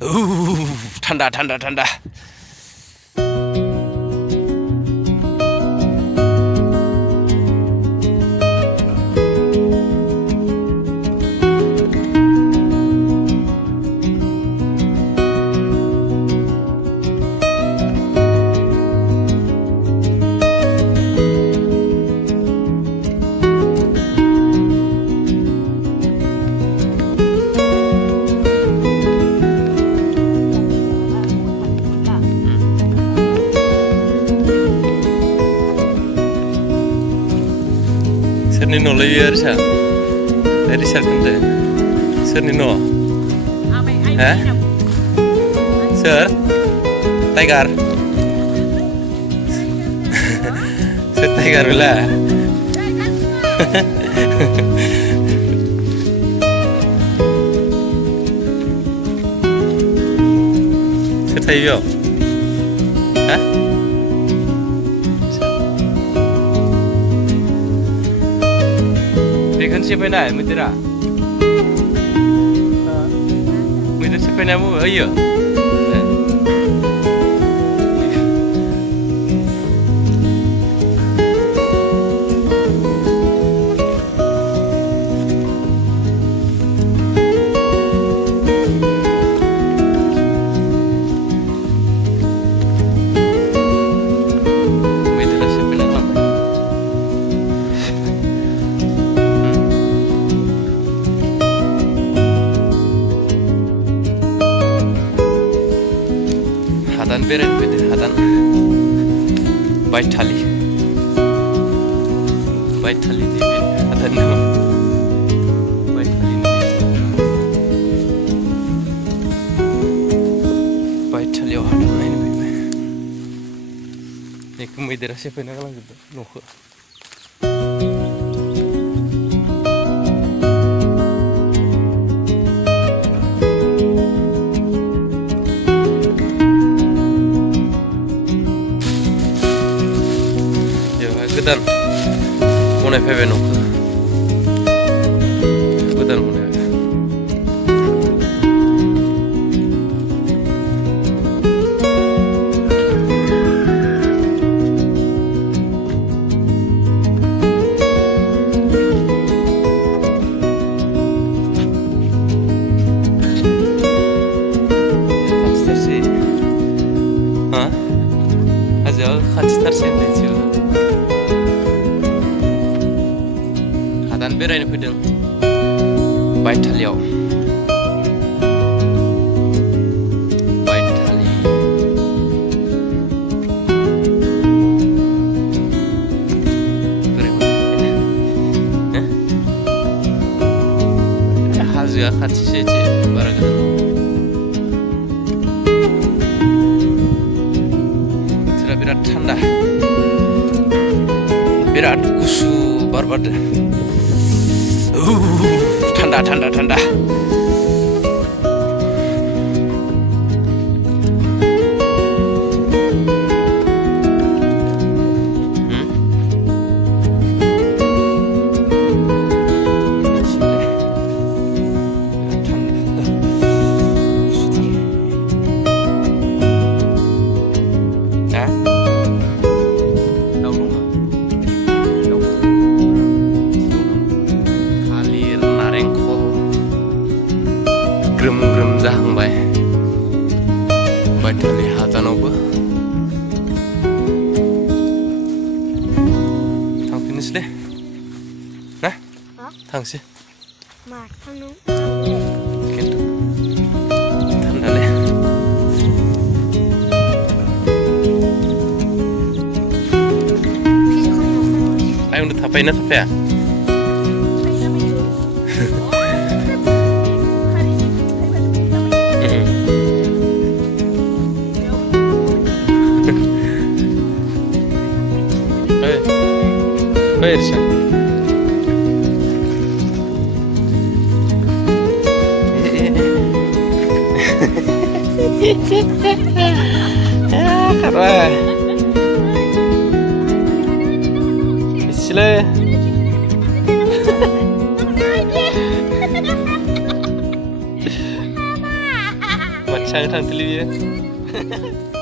Thanda, thanda, thanda. Soorni no lagi harusnya, dari sarkende, soorni no, hah? Soor, tiger, soor tiger lah. Soor tiger, hah? Siapa nak? Mutiara. Mutiara siapa nama? Ayo. Hadan berai fwidwng hadan Baithali di hadan nama Baithali Baithali hadan lain bebe. Ini kemudian siapa yang nak gitu nuh. Kedan, mana febe nuk? Kedan mana? Hah? Aja khas tersen deh. Hadan berai fwidwng Baithaliaw. Baithali. Hazoa खाथिसो बारा गोजान बोथोरा बिराद थान्दा बिराद गुसु बार बारदों thanda, thanda, thanda. Grem-grem जाहांबाय Baithali hadanawबो थांफिननोसै दे ना थांसै मा थांनो खिन्थु थान्दालै आइ उन्दु थाफायोना थाफाया Persia. Keren. Bismillah. बेसां थांथोलै बियो